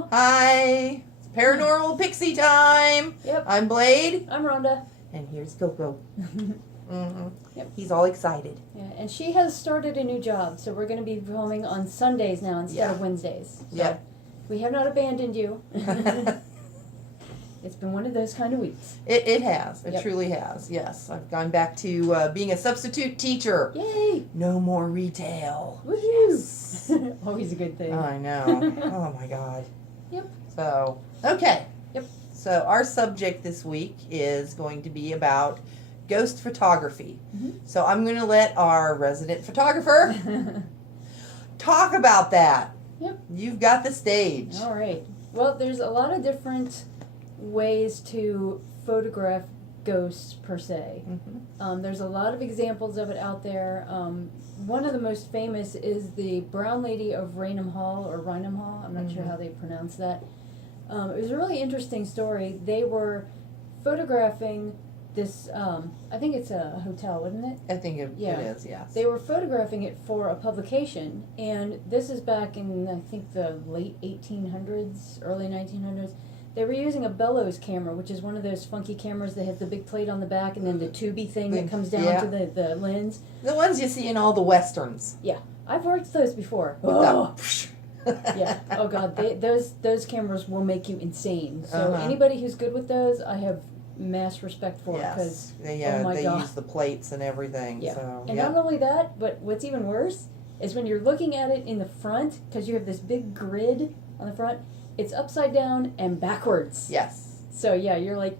Hello. Hi. It's Paranormal Pixie time. Yep. I'm Blade. I'm Rhonda. And here's Coco. Yep. He's all excited. Yeah, and she has started a new job, so we're going to be filming on Sundays now instead of Wednesdays. So Yep. we have not abandoned you. It's been one of those kind of weeks. It has. It Yep. truly has. Yes. I've gone back to being a substitute teacher. Yay! No more retail. Woohoo! Yes. Always a good thing. I know. Oh my God. Yep. So, okay. Yep. So our subject this week is going to be about ghost photography. Mm-hmm. So I'm going to let our resident photographer talk about that. Yep. You've got the stage. All right. Well, there's a lot of different ways to photograph ghosts per se. Mm-hmm. There's a lot of examples of it out there. One of the most famous is the Brown Lady of Raynham Hall, or Raynham Hall. I'm not sure how they pronounce that. It was a really interesting story. They were photographing this, I think it's a hotel, isn't it? I think it Yeah. is, yes. They were photographing it for a publication, and this is back in, I think, the late 1800s, early 1900s. They were using a bellows camera, which is one of those funky cameras that has the big plate on the back and then the tubey thing that comes down to the lens. The ones you see in all the westerns. Yeah, I've worked those before. With Yeah. Oh God, those cameras will make you insane. So Uh-huh. anybody who's good with those, I have mass respect for. Yes. They, oh my they God. use the plates and everything. Yeah. So, And yeah. not only that, but what's even worse is when you're looking at it in the front, because you have this big grid on the front, it's upside down and backwards. Yes. So yeah, you're like,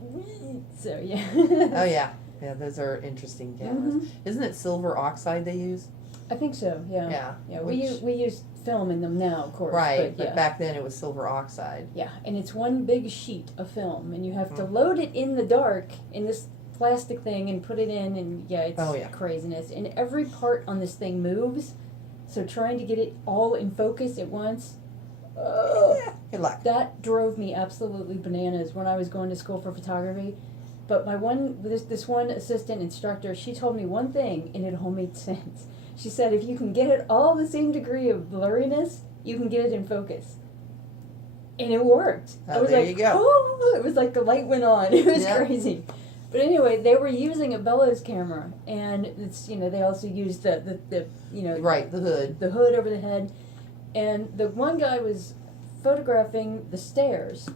so yeah. Oh yeah. Yeah, those are interesting cameras. Mhm. Isn't it silver oxide they use? I think so. Yeah. Yeah. Yeah. Which- We use film in them now, of course. Right, But, but back then it was silver oxide. yeah, and it's one big sheet of film, and you have to Mhm. load it in the dark in this plastic thing and put it in, and yeah, it's Oh, yeah. craziness. And every part on this thing moves, so trying to get it all in focus at once. Good luck. That drove me absolutely bananas when I was going to school for photography. But this one assistant instructor, she told me one thing, and it all made sense. She said, if you can get it all the same degree of blurriness, you can get it in focus. And it worked. Oh, I was there like, you go. oh, it was like the light went on. It was Yeah. crazy. But anyway, they were using a bellows camera, and it's, they also used the Right, the hood. the hood over the head, and the one guy was photographing the stairs,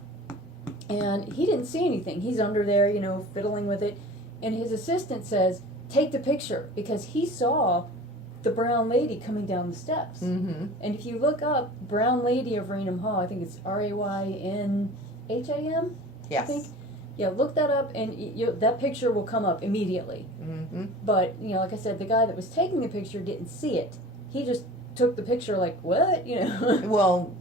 and he didn't see anything. He's under there, fiddling with it, and his assistant says, take the picture, because he saw the Brown Lady coming down the steps. Mm-hmm. And if you look up Brown Lady of Raynham Hall, I think it's Raynham, Yes. I think. Yeah, look that up, and that picture will come up immediately. Mm-hmm. But, like I said, the guy that was taking the picture didn't see it. He just took the picture like, what? Well,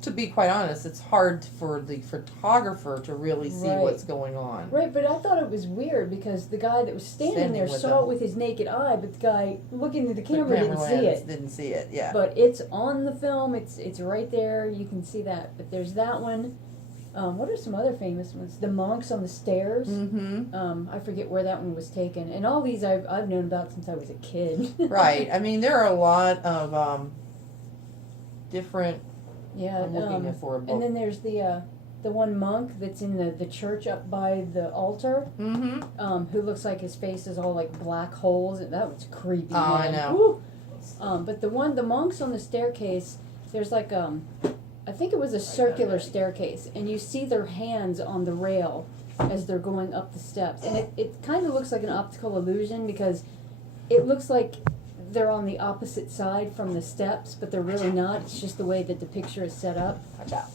to be quite honest, it's hard for the photographer to really see Right. what's going on. Right, but I thought it was weird because the guy that was standing there with saw it them. with his naked eye, but the guy looking at the The camera didn't see lens it. Didn't see it, yeah. But it's on the film, it's right there, you can see that. But there's that one. What are some other famous ones? The monks on the stairs. Mm-hmm. I forget where that one was taken. And all these I've known about since I was a kid. Right. I mean, there are a lot of different. Yeah. I'm looking for a book. And then there's the one monk that's in the church up by the altar. Mm-hmm. Who looks like his face is all like black holes, and that was creepy. Oh, I man. know. Woo! But the monks on the staircase, there's like I think it was a circular staircase, and you see their hands on the rail as they're going up the steps, and it kind of looks like an optical illusion because it looks like they're on the opposite side from the steps, but they're really not. It's just the way that the picture is set up. Watch out.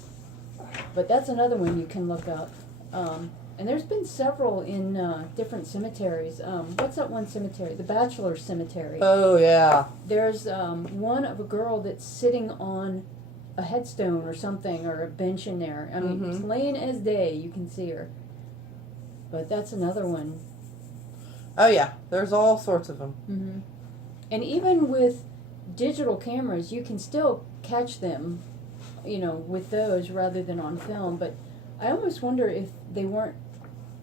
But that's another one you can look up. And there's been several in different cemeteries. What's that one cemetery? The Bachelor Cemetery. Oh, yeah. There's one of a girl that's sitting on a headstone or something, or a bench in there. I mean, plain as day, you can see her. But that's another one. Oh, yeah. There's all sorts of them. Mm-hmm. And even with digital cameras, you can still catch them, with those rather than on film. But I almost wonder if they weren't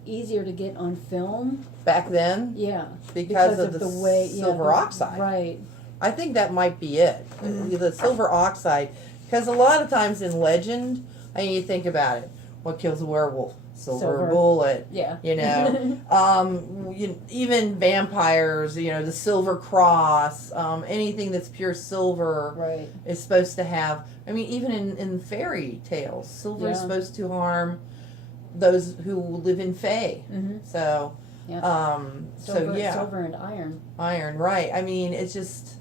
easier to get on film. Back then? Yeah. Because of the way, silver oxide. Right. I think that might be it. Mhm. The silver oxide Because a lot of times in legend, I mean, you think about it. What kills a werewolf? Silver bullet. Yeah. You know, even vampires. You know, the silver cross. Anything that's pure silver Right. is supposed to have. I mean, even in fairy tales, silver is Yeah. supposed to harm those who live in Fae. Mm-hmm. So, Yeah. so yeah, Silver and iron. iron. Right. I mean, it's just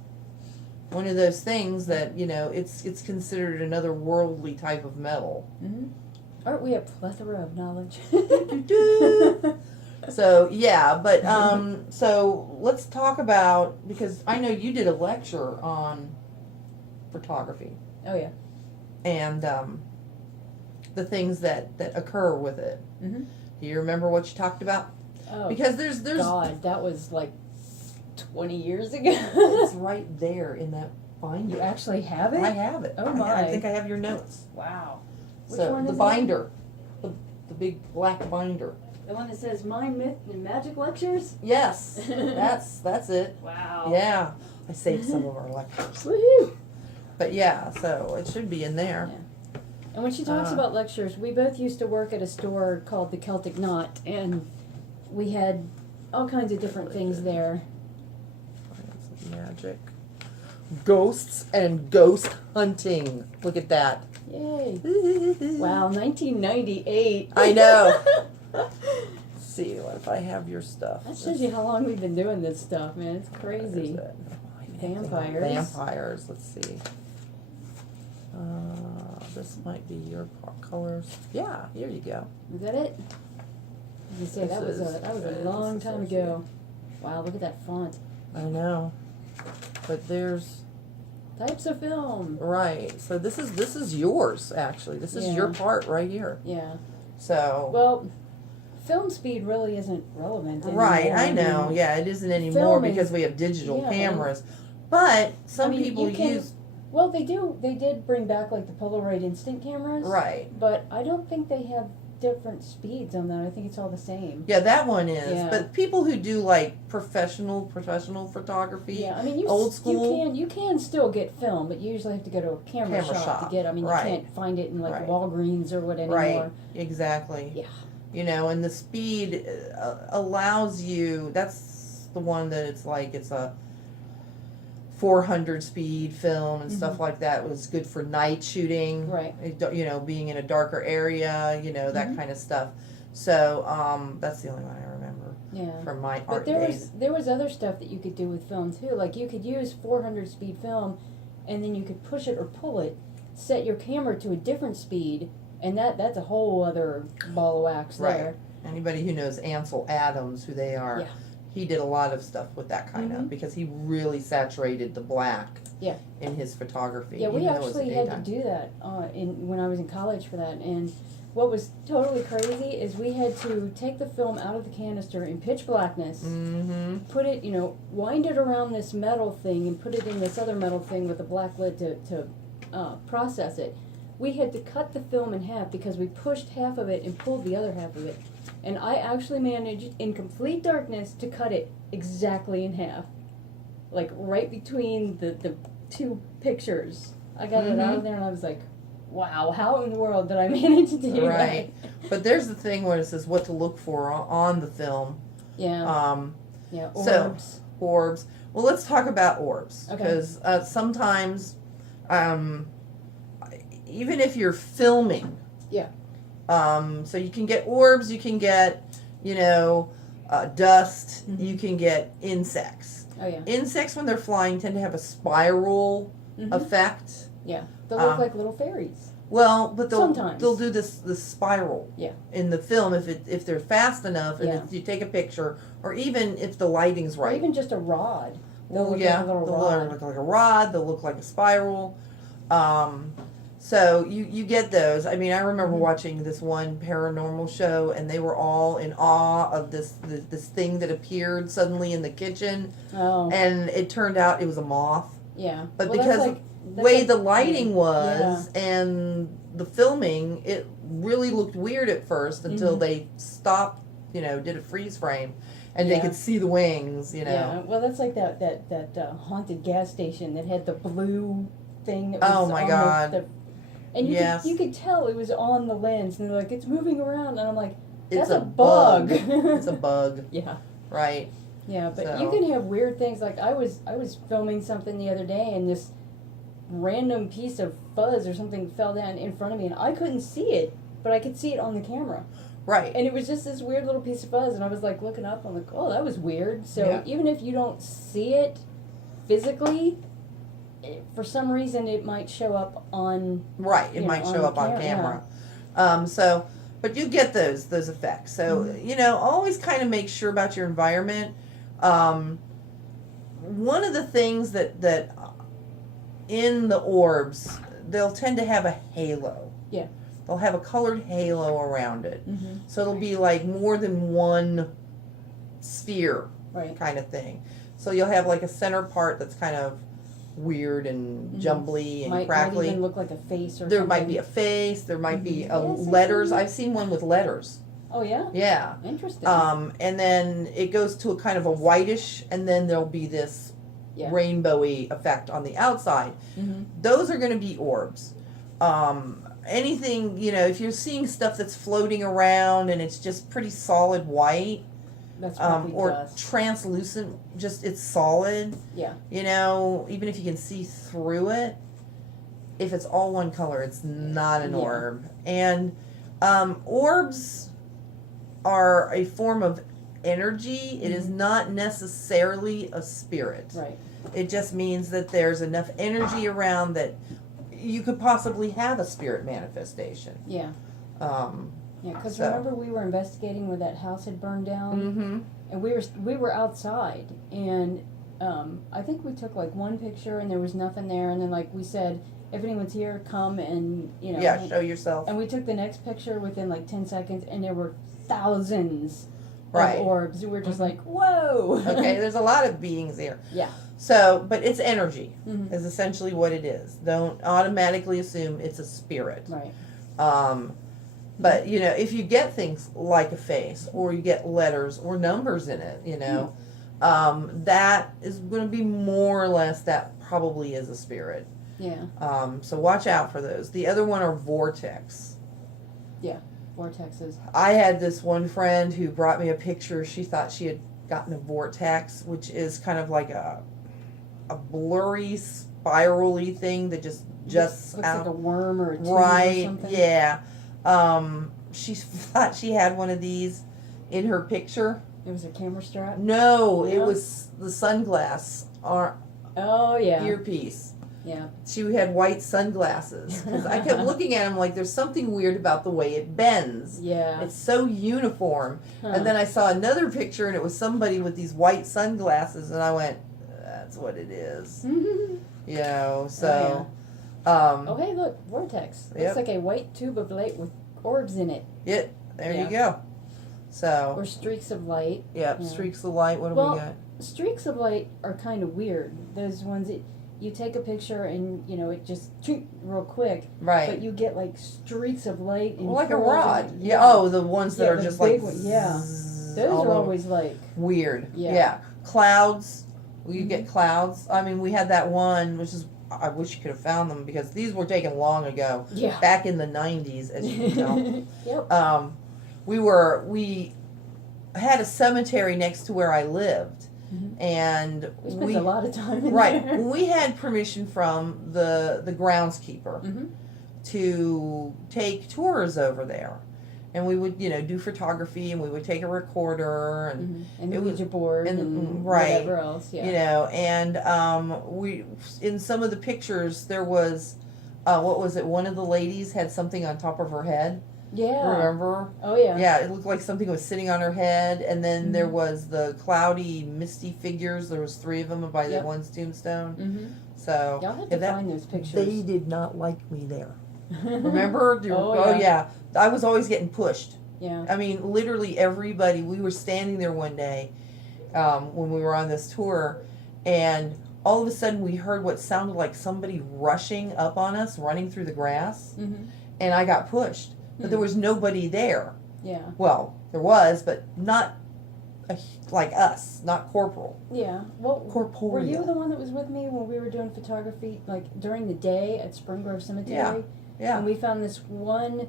one of those things that, you know, it's considered another worldly type of metal. Mm-hmm. Aren't we a plethora of knowledge? So yeah, but so let's talk about, because I know you did a lecture on photography Oh yeah. and the things that occur with it. Mm-hmm. Do you remember what you talked about? Oh Because there's God, that was like 20 years ago. it's right there in that binder. You actually have it? I have it. Oh, I my. think I have your notes. Wow. Which So one the is it? binder, the big black binder. The one that says Mind, Myth, and Magic Lectures? Yes, that's it. Wow. Yeah, I saved some of our lectures. Woohoo! But yeah, so it should be in there. Yeah. And when she talks about lectures, we both used to work at a store called the Celtic Knot, and we had all kinds of different things there. Magic. Ghosts and ghost hunting. Look at that. Yay. Wow, 1998. I know. Let's see what if I have your stuff. That shows you how long we've been doing this stuff, man. It's crazy. Where is it? Vampires. Vampires. Let's see. This might be your colors. Yeah, here you go. Is that it? You say that was a long time ago. Wow, look at that font. I know. But there's Types of film. right. So this is yours actually. This is your part right here. Yeah. So Well, film speed really isn't relevant anymore. right, I know. mean, Yeah, it isn't anymore filming- because we have digital yeah. cameras. But some I mean, people you can- use Well, they do. They did bring back like the Polaroid instant cameras. right. But I don't think they have different speeds on that. I think it's all the same. Yeah, that one is. Yeah. But people who do like professional photography, Yeah, I mean, you old school. You can still get film, but you usually have to go to a camera shop to get. I mean, right. you can't find it in like Right. Walgreens or what anymore. Right, exactly. Yeah. You know, and the speed allows you. That's the one that it's like it's a 400 speed film and stuff like that. Was good for night shooting. Right. You know, being in a darker area. You know, that kind of stuff. So that's the only one I remember Yeah. from my But art there days. was other stuff that you could do with film too. Like you could use 400 speed film, and then you could push it or pull it, set your camera to a different speed, and that's a whole other ball of wax Right. there. Anybody who knows Ansel Adams, who they are, Yeah. he did a lot of stuff with that kind of, because he really saturated the black Yeah. in his photography. Yeah, we even though it was actually at had to daytime. do that when I was in college for that. And what was totally crazy is we had to take the film out of the canister in pitch blackness, Mm-hmm. put it, wind it around this metal thing and put it in this other metal thing with a black lid to process it. We had to cut the film in half because we pushed half of it and pulled the other half of it. And I actually managed, in complete darkness, to cut it exactly in half. Like, right between the two pictures. I got it out of there and I was like, wow, how in the world did I manage to do Right. But there's the thing where it says what to look for on the film. that? Yeah. Yeah, so- orbs. Orbs. Well, let's talk about orbs. Okay. Because sometimes, even if you're filming. Yeah. So you can get orbs, you can get, dust, you can get insects. Oh, yeah. Insects, when they're flying, tend to have a spiral effect. Yeah. They look like little fairies. Well, but Sometimes. they'll do this spiral. Yeah. In the film, if they're fast enough, and Yeah. if you take a picture, or even if the lighting's Or right. even just a rod. They'll Well, look yeah, like a little they'll rod. look like a rod. They'll look like a spiral. So you get those. I mean, I remember watching this one paranormal show, and they were all in awe of this thing that appeared suddenly in the kitchen, Oh, and it turned out it was a moth. yeah. But Well, that's because like- of that's way like- the lighting was and the filming, it really looked weird at first until they stopped, did a freeze frame, and they Yeah. could see the wings, Yeah, well, that's like that haunted gas station that had the blue thing that was Oh, my on God. the And Yes. you could tell it was on the lens, and they're like, it's moving around, and I'm like, It's that's a bug. It's a bug. Yeah. Right. Yeah, but So. you can have weird things. Like I was filming something the other day, and this random piece of fuzz or something fell down in front of me, and I couldn't see it, but I could see it on the camera. Right. And it was just this weird little piece of fuzz, and I was like looking up, I'm like, oh, that was weird. So even if you don't see it physically, for some reason it might show up on. Right. It might show up on camera. Yeah. But you get those effects. So, always kind of make sure about your environment. One of the things that in the orbs, they'll tend to have a halo. Yeah. They'll have a colored halo around it. Mm-hmm. So it'll be like more than one sphere kind of thing. So you'll have like a center part that's kind of weird and jumbly and crackly. Might even look like a face or there something. might be a face. There might be Yes, letters. I've seen one with letters. Oh, yeah? Yeah. Interesting. And then it goes to a kind of a whitish, and then there'll be this rainbowy effect on the outside. Mm-hmm. Those are going to be orbs. Anything, if you're seeing stuff that's floating around and it's just pretty solid white, that's probably or dust. translucent, just it's solid. Yeah. Even if you can see through it, if it's all one color, it's not an orb. And orbs are a form of energy. It is not necessarily a spirit. Right. It just means that there's enough energy around that you could possibly have a spirit manifestation. Yeah. Yeah, because So. remember we were investigating where that house had burned down, Mm-hmm. and we were outside, and I think we took like one picture, and there was nothing there, and then like we said, if anyone's here, come and Yeah, show yourself. And we took the next picture within like 10 seconds, and there were thousands Right. of orbs. We were just like, whoa. Okay, there's a lot of beings here. Yeah. So, but it's energy Mm-hmm. is essentially what it is. Don't automatically assume it's a spirit. Right. But if you get things like a face, or you get letters or numbers in it, that is going to be more or less that probably is a spirit. Yeah. So watch out for those. The other one are vortex. Yeah. Vortexes. I had this one friend who brought me a picture. She thought she had gotten a vortex, which is kind of like a blurry, spirally thing that just looks out. like a worm or a tube Right, or something. yeah. She thought she had one of these in her picture. It was a camera strap. No, Yeah. it was the sunglass Oh yeah. earpiece. Yeah. She had white sunglasses. 'Cause I kept looking at them like there's something weird about the way it bends. Yeah. It's so uniform. Huh. And then I saw another picture and it was somebody with these white sunglasses and I went, that's what it is. So. Oh hey, look, vortex. Looks Yep. like a white tube of light with orbs in it, There Yeah. you go. So. or streaks of light. Yep, Yeah. streaks of light. What do Well, we got? Streaks of light are kind of weird. Those ones that you take a picture and it just real quick, Right. but you get like streaks of light. And Well, like a curls rod. and- Yeah. Oh, the ones that Yeah, are the just like. big one, yeah. zzz Those all are over. always like Weird. Yeah. Clouds. You Mhm. get clouds. I mean, we had that one, which is. I wish you could have found them because these were taken long ago. yeah. Back in the 90s, as you can tell. Yep. We had a cemetery next to where I lived, Mhm. and We spent a lot of time in right. there. We had permission from the groundskeeper Mm-hmm. to take tours over there, and we would do photography, and we would take a recorder, and Mm-hmm. And it the was- Ouija board and- and right. whatever else. Yeah. and we in some of the pictures there was. What was it? One of the ladies had something on top of her head. Yeah. Remember? Oh yeah. Yeah, it looked like something was sitting on her head, and then there Mhm. was the cloudy, misty figures. There was 3 of them by the Yep. one tombstone. Mm-hmm. So Y'all have yeah, to find those pictures. they did not like me there. Remember? Oh, yeah. I was always getting pushed. Yeah. I mean, literally everybody. We were standing there one day when we were on this tour, and all of a sudden we heard what sounded like somebody rushing up on us, running through the grass, Mm-hmm. and I got pushed. But there was nobody there. Yeah. Well, there was, but not like us, not corporal. Yeah. Well, Corporeal. were you the one that was with me when we were doing photography, like during the day at Spring Grove Cemetery? Yeah. Yeah. And we found this one,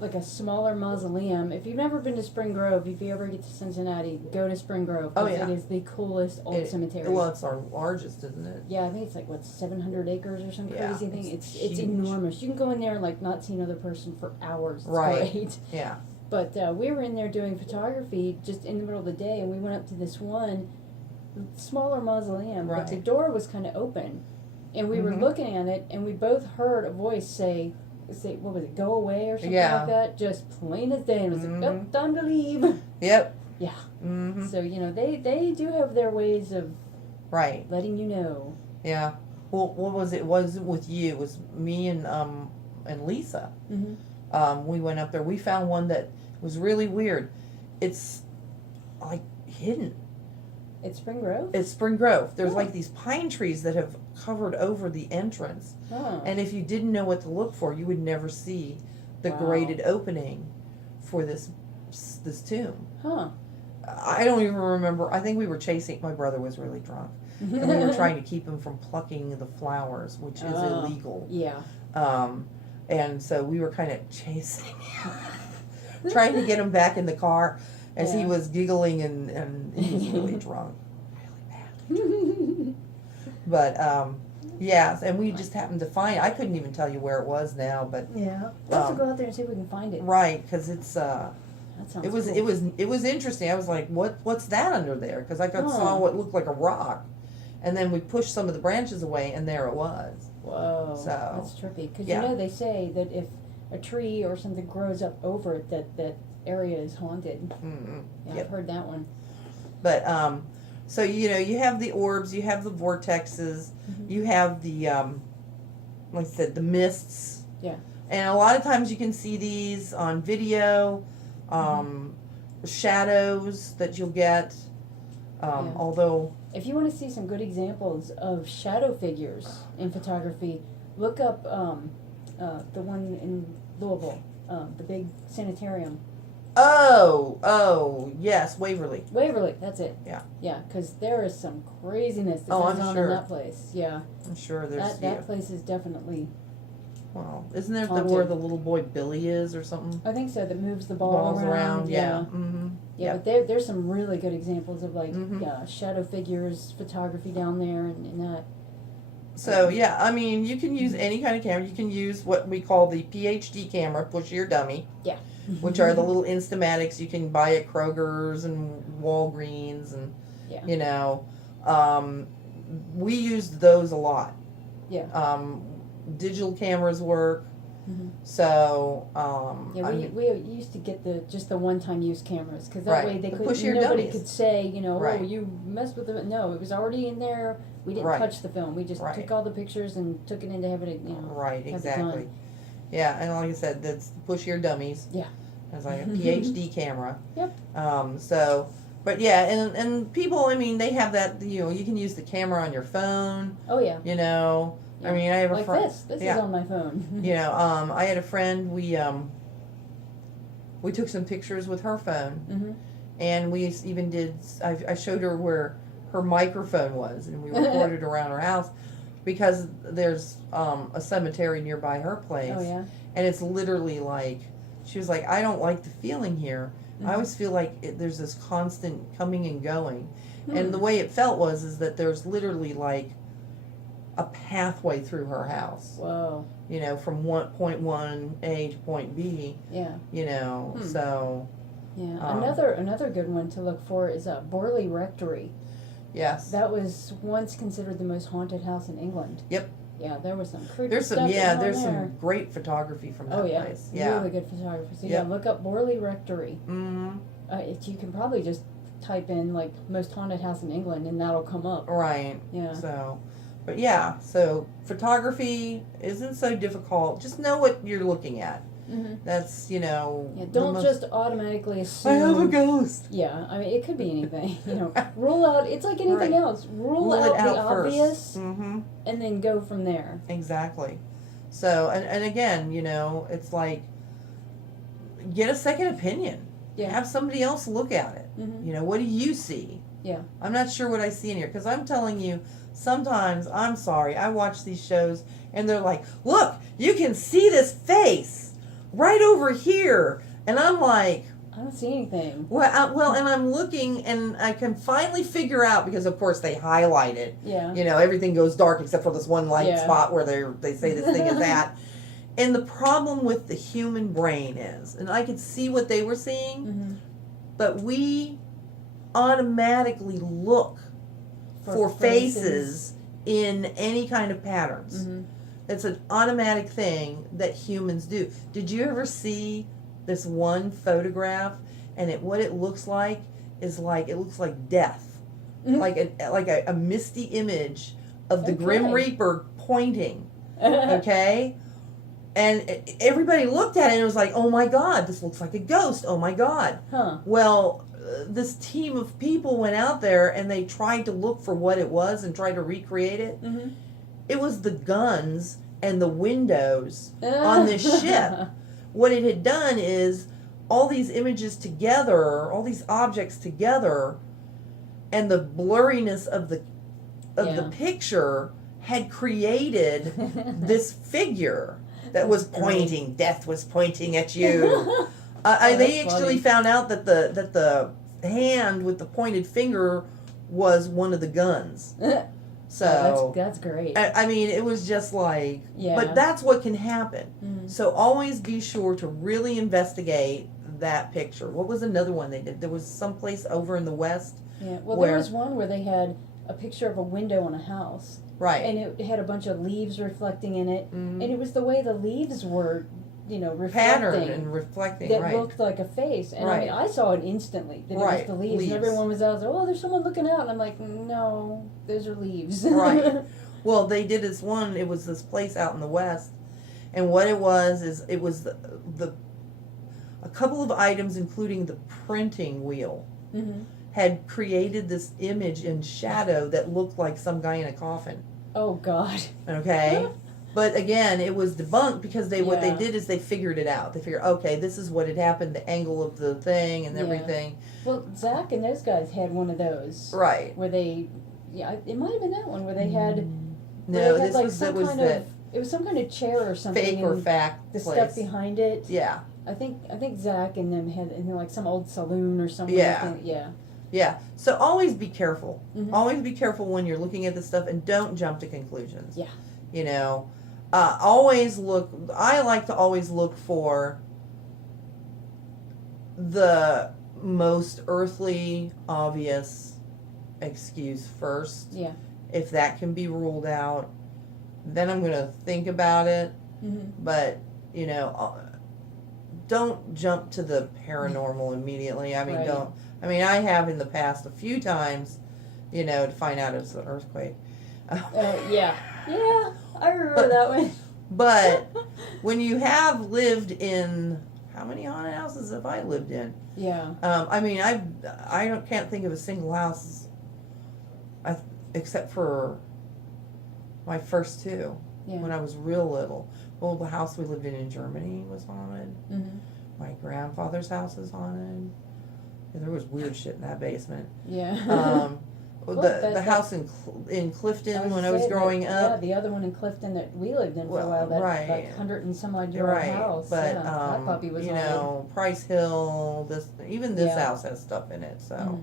like a smaller mausoleum. If you've never been to Spring Grove, if you ever get to Cincinnati, go to Spring Grove. Oh, 'cause yeah. It is the coolest old cemetery. Well, it's our largest, isn't it? Yeah, I think it's like, what, 700 acres or some Yeah, crazy thing? it's It's huge. enormous. You can go in there and, like, not see another person for hours. It's Right. great. Yeah. But we were in there doing photography just in the middle of the day, and we went up to this one smaller mausoleum, but the Right. door was kind of open. And we were Mhm. looking at it, and we both heard a voice say, what was it, go away or something Yeah. like that, just plain as day. And it was like, Mhm. oh, time to leave. Yep. Yeah. Mm-hmm. So, you know, they do have their ways of Right. letting you know. Yeah. Well, what was it? Wasn't with you. It was me and Lisa. Mm-hmm. We went up there. We found one that was really weird. It's like hidden. At Spring Grove? It's Spring Grove. There's Oh. like these pine trees that have covered over the entrance. Oh. And if you didn't know what to look for, you would never see the Wow. graded opening for this tomb. Huh. I don't even remember. I think we were chasing. My brother was really drunk, and we were trying to keep him from plucking the flowers, which is Oh. illegal. Yeah. And so we were kind of chasing him, trying to get him back in the car as he Yeah. was giggling and he was really drunk, really bad. But yeah, and we just happened to find. I couldn't even tell you where it was now, but Yeah. We'll have to go out there and see if we can find it. right, because it's That sounds it was cool. it was interesting. I was like, what's that under there? Because I saw Huh. what looked like a rock, and then we pushed some of the branches away, and there it was. Whoa. So, That's trippy. Because yeah. you know they say that if a tree or something grows up over it, that area is haunted. Mm-mm. Yeah, Yep. I've heard that one. But so you know, you have the orbs, you have the vortexes, Mhm. you have the like I said, the mists. Yeah. And a lot of times you can see these on video, shadows that you'll get. Yeah. Although If you want to see some good examples of shadow figures in photography, look up the one in Louisville, the big sanitarium. oh yes, Waverly. Waverly, that's it. Yeah. Yeah, because there is some craziness that Oh, goes I'm on sure. in that place. Yeah. I'm sure there's That place is definitely, well, isn't there Haunted. where the little boy Billy is or something? I think so, that moves the ball Balls around. around, yeah. Mm-hmm. Yeah, Yep. but there's some really good examples of like Mhm. shadow figures, photography down there, and that. So yeah, I mean, you can use any kind of camera. You can use what we call the PhD camera, push your dummy, Yeah. which are the little Instamatics you can buy at Kroger's and Walgreens, and Yeah. you know, we used those a lot. Yeah. Digital cameras work. Mhm. So Yeah, I we, mean, we used to get just the one-time use cameras because that Right. way they The could push your nobody dummies. could say, you know, Right. oh, you messed with it. No, it was already in there. We didn't Right. touch the film. We just Right. took all the pictures and took it in to have it, you know. right, have it exactly. done. Yeah, and like I said, that's push your dummies. Yeah. It's like a PhD camera. Yep. So, but yeah, and people, I mean, they have that. You know, you can use the camera on your phone. Oh yeah. You know, Yeah. I mean, I have a Like friend. this yeah. is on my phone. You know, I had a friend. We took some pictures with her phone, Mm-hmm. and we even did. I showed her where her microphone was, and we recorded around her house because there's a cemetery nearby her place. Oh yeah. And it's literally like, she was like, I don't like the feeling here. I always feel like there's this constant coming and going. And the way it felt is that there's literally like a pathway through her house. Whoa. You know, from point 1A to point B, Yeah. you know, so. Yeah. Another good one to look for is Borley Rectory. Yes. That was once considered the most haunted house in England. Yep. Yeah, there was some creepy There's some, stuff yeah, going there's on there. some great photography from that Oh yeah, place. Yeah. really good photography. So Yep. yeah, look up Borley Rectory. Mm-hmm. You can probably just type in like most haunted house in England and that'll come up. Right. Yeah. So, but yeah, so photography isn't so difficult. Just know what you're looking at. Mm-hmm. That's, you know. Yeah, the don't most- just automatically assume. I have a ghost. Yeah, I mean it could be anything. You know, rule out. It's like anything Right. else. Rule it out the out first. obvious Mm-hmm. and then go from there. Exactly. So, and again, you know, it's like, get a second opinion. Yeah. Have somebody else look at it. Mm-hmm. You know, what do you see? Yeah. I'm not sure what I see in here. Because I'm telling you, sometimes, I'm sorry, I watch these shows and they're like, look, you can see this face right over here. And I'm like, I don't see anything. well, and I'm looking and I can finally figure out, because of course they highlight it. Yeah. You know, everything goes dark except for this one light Yeah. spot where they say this thing is at. And the problem with the human brain is, and I could see what they were seeing, Mm-hmm. but we automatically look for faces in any kind of patterns. Mm-hmm. It's an automatic thing that humans do. Did you ever see this one photograph, and what it looks like is like, it looks like death, Mm-hmm. like a misty image of the Okay. Grim Reaper pointing. Okay, and everybody looked at it and it was like, oh my God, this looks like a ghost. Oh my God. Huh. Well, this team of people went out there and they tried to look for what it was and tried to recreate it. Mm-hmm. It was the guns and the windows on this ship. What it had done is all these images together, all these objects together, and the blurriness of the picture had created this figure that was pointing. Death was pointing at you. They actually found out that the hand with the pointed finger was one of the guns. So that's great. I mean, it was just like, Yeah. but that's what can happen. Mm-hmm. So always be sure to really investigate that picture. What was another one they did? There was someplace over in the West. Yeah. Well, where- there was one where they had a picture of a window in a house, Right. and it had a bunch of leaves reflecting in it, Mhm. and it was the way the leaves were, reflecting. Pattern and reflecting, that right. looked like a face, and I mean, Right. I saw it instantly that it Right, was the leaves, leaves. and everyone was out there. Oh, there's someone looking out, and I'm like, no, those are leaves. Right. Well, they did this one. It was this place out in the West, and what it was is it was a couple of items, including the printing wheel, Mm-hmm. had created this image in shadow that looked like some guy in a coffin. Oh God. Okay. But again, it was debunked because what they Yeah. did is they figured it out. They figured, okay, this is what had happened, the angle of the thing and Yeah. everything. Well, Zach and those guys had one of those Right. where they, it might have been that one where they had. No, where they had this like was some kind that of. It was some kind of chair or something. fake or and fact the place. stuff behind it. Yeah. I think Zach and them had in like some old saloon or something. Yeah. Yeah. Yeah. So always be careful. Mhm. Always be careful when you're looking at this stuff, and don't jump to conclusions. Yeah. You know, always look. I like to always look for the most earthly, obvious excuse first. Yeah. If that can be ruled out, then I'm going to think about it. Mm-hmm. But, don't jump to the paranormal immediately. I mean, Right. don't. I mean, I have in the past a few times, to find out it's an earthquake. Yeah. Yeah. I remember that one. But when you have lived in, how many haunted houses have I lived in? Yeah. I mean, can't think of a single house, except for my first two Yeah. when I was real little. Well, the house we lived in Germany was haunted. Mm-hmm. My grandfather's house is haunted. And there was weird shit in that basement. Yeah. Well, The house in Clifton when I was growing up. Yeah, the other one in Clifton that we lived in for a while. That right. like 100 and some odd year Right, old house. but yeah, that puppy was Price Hill. This Yeah. house has stuff in it. So,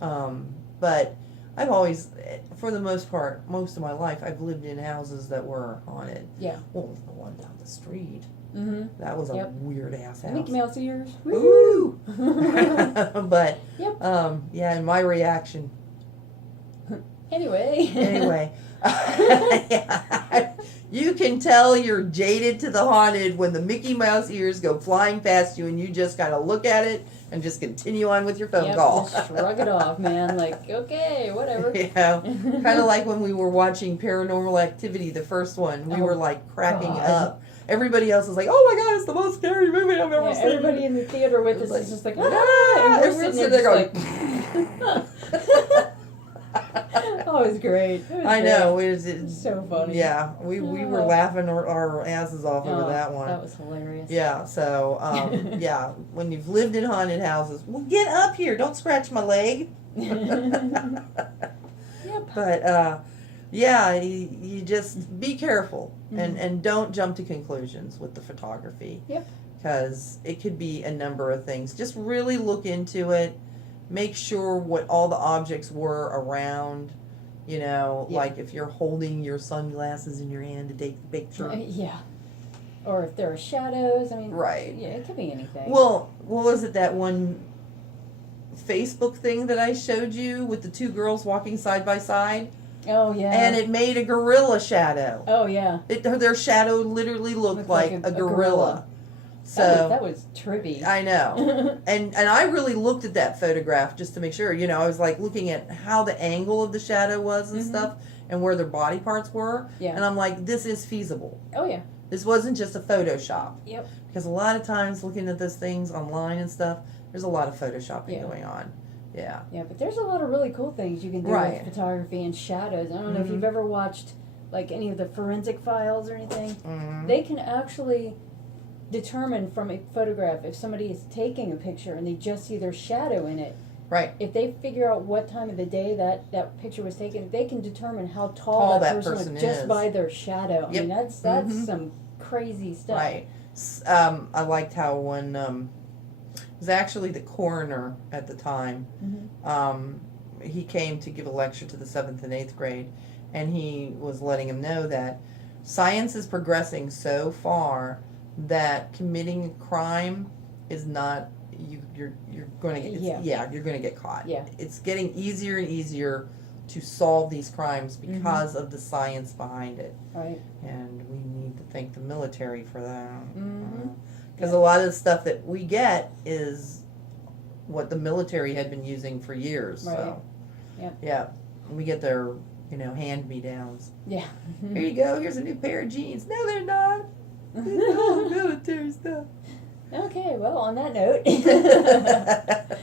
Mhm. but I've always, for the most part, most of my life, I've lived in houses that were haunted. Yeah. Well, the one down the street, Mm-hmm. that was a Yep. weird ass house. Mickey Mouse ears. Woo! But Yep. yeah, and my reaction. Anyway. Anyway, you can tell you're jaded to the haunted when the Mickey Mouse ears go flying past you, and you just gotta look at it and just continue on with your phone Yep, call. just shrug it off, man. Like, okay, whatever. Kind of like when we were watching Paranormal Activity, the first one, we were like cracking God. up. Everybody else was like, "Oh my God, it's the most scary movie I've ever Yeah, seen." everybody in the theater with us Like, is just like, "Ah," ah, and we're sitting there going. like, oh, it was great. It was I great. know it's So funny. Yeah, we were Oh. laughing our asses off over Oh, that one. That was hilarious. Yeah, so yeah, when you've lived in haunted houses, well, get up here! Don't scratch my leg. Yep. But yeah, you just be careful and don't jump to conclusions with the photography. Yep. Because it could be a number of things. Just really look into it. Make sure what all the objects were around. You know, Yeah. like if you're holding your sunglasses in your hand to take the picture. Yeah. Or if there are shadows. I mean, Right. Yeah, it could be anything. Well, what was it, that one Facebook thing that I showed you with the two girls walking side by side? Oh yeah. And it made a gorilla shadow. Oh yeah. Their shadow literally looked like a gorilla. So that was trippy. I know. and I really looked at that photograph just to make sure. You know, I was like looking at how the angle of the shadow was and stuff and where their body parts were. Yeah. And I'm like, this is feasible. Oh yeah. This wasn't just a Photoshop. Yep. Because a lot of times looking at those things online and stuff, there's a lot of Photoshopping going on. Yeah. Yeah, but there's a lot of really cool things you can do Right. with photography and shadows. I don't know if you've ever watched like any of the forensic files or anything. They can actually determine from a photograph if somebody is taking a picture and they just see their shadow in it. Right. If they figure out what time of the day that picture was taken, they can determine how tall that person was just is. by their shadow. Yep. I mean, that's some crazy stuff. Right. I liked how one it was actually the coroner at the time. He came to give a lecture to the 7th and 8th grade, and he was letting them know that science is progressing so far that committing a crime is not you're going to you're going to get caught. Yeah. It's getting easier and easier to solve these crimes because of the science behind it. Right. And we need to thank the military for that. Because a lot of the stuff that we get is what the military had been using for years. Right. So, Yep. yeah, we get their hand-me-downs. Yeah. Here you go. Here's a new pair of jeans. No, they're not. It's all military stuff. Okay, well, on that note,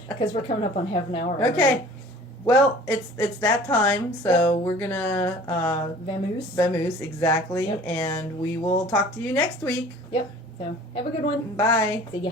because we're coming up on half an hour. Okay. Well, it's that time, so we're gonna vamoose, exactly, and we will talk to you next week. Yep. So have a good one. Bye. See ya.